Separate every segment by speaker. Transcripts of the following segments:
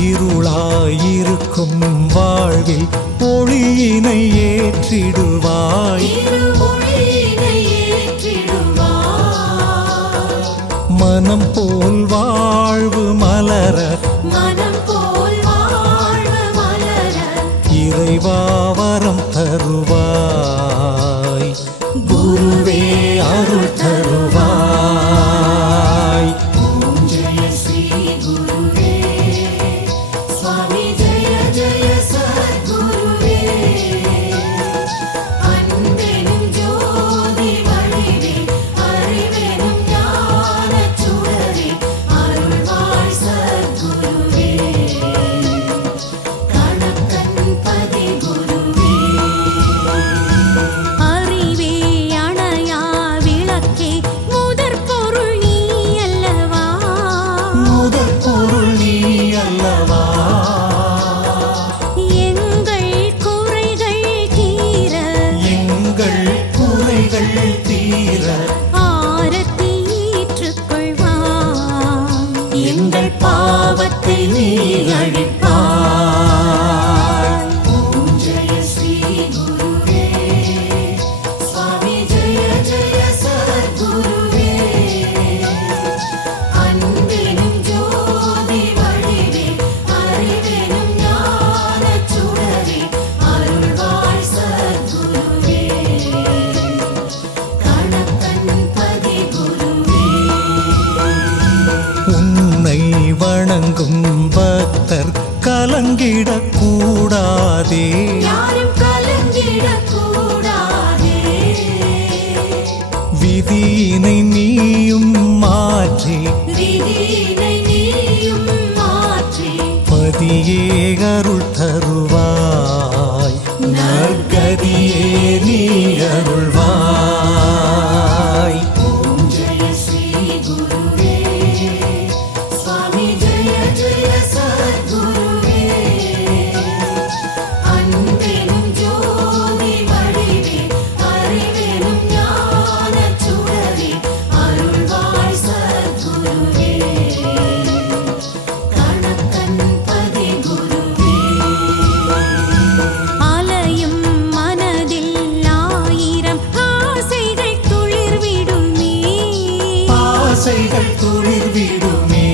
Speaker 1: இருளாயிருக்கும் வாழ்வில் ஒளியினை ஏற்றிடுவாய். மனம் போல் வாழ்வு மலர
Speaker 2: மனம் போல் வாழ்வு மலர.
Speaker 1: இறைவாவரம் தருவாய்.
Speaker 2: Luther.
Speaker 1: விதியினை நீயும் மாற்றி. பதியே அருள்
Speaker 2: தரும் ஆசைகள் துளிர்விடுமே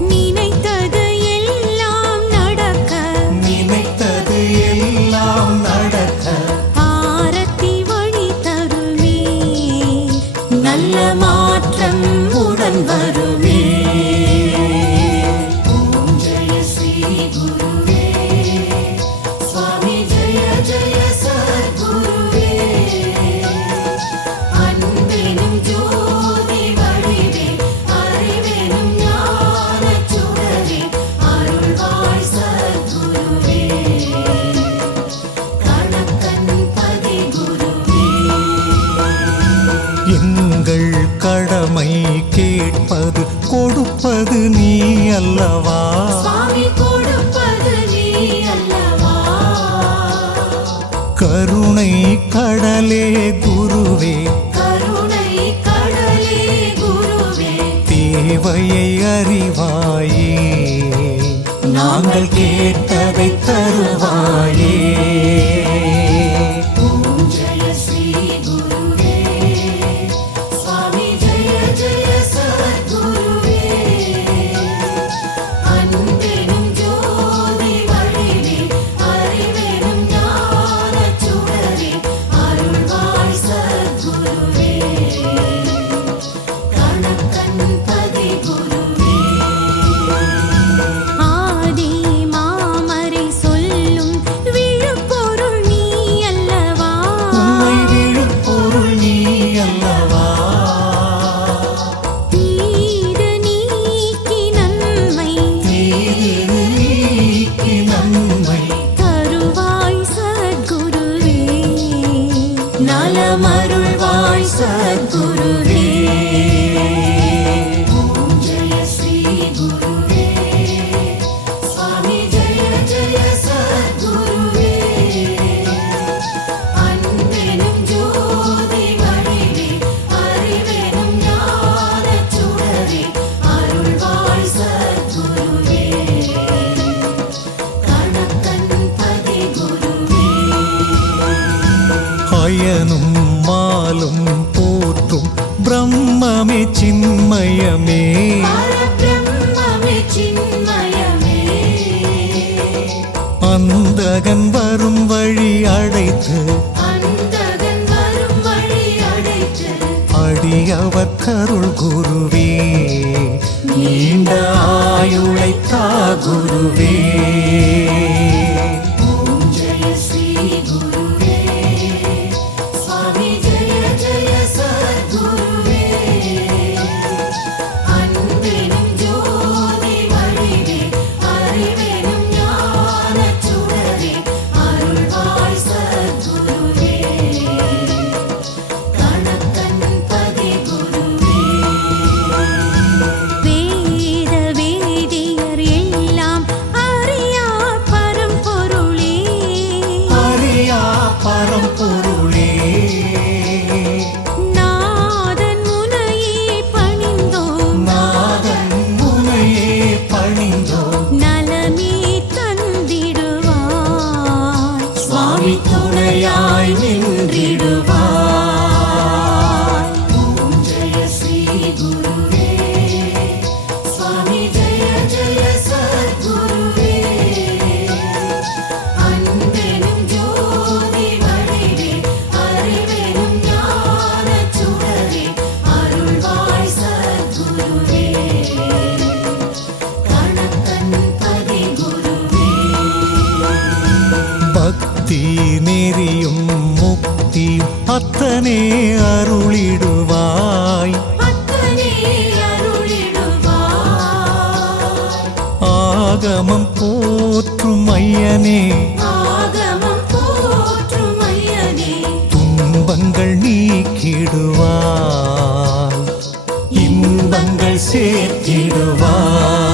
Speaker 2: நினைத்தது எல்லாம் நடக்க.
Speaker 1: நினைத்தது எல்லாம் நடக்க.
Speaker 2: ஆரத்தி வழி தருமே. நல்ல மாற்றம் உடன் வரும்.
Speaker 1: நாங்கள் கேட்டதை தருவாயே.
Speaker 2: நலமருள்வாய் சத்குருவே
Speaker 1: பரபிரம்மமே சின்மயமே.
Speaker 2: அந்தகன் வரும் வழி அடைத்து அடியவர் கருள் குருவே. நீண்ட ஆயுளைத்தா குருவே. Yeah. நீதியும் முக்தியும் அத்தனே அருளிடுவாய்.
Speaker 1: ஆகமம் போற்றும் ஐயனே.
Speaker 2: துன்பங்கள் நீக்கிடுவாய். இன்பங்கள் சேர்த்திடுவாய்.